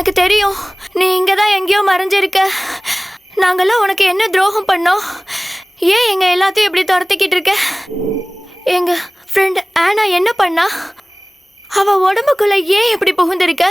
எனக்கு தெரியும் நீ இங்க தான் எங்கேயோ மறைஞ்சிருக்க. நாங்கெல்லாம் உனக்கு என்ன துரோகம் பண்ணோம்? ஏன் எங்க எல்லாத்தையும் இப்படி துரத்திக்கிட்டு இருக்க? எங்க ஃப்ரெண்ட் ஆனா என்ன பண்ணா? அவ உடம்புக்குள்ள ஏன் இப்படி புகுந்திருக்க?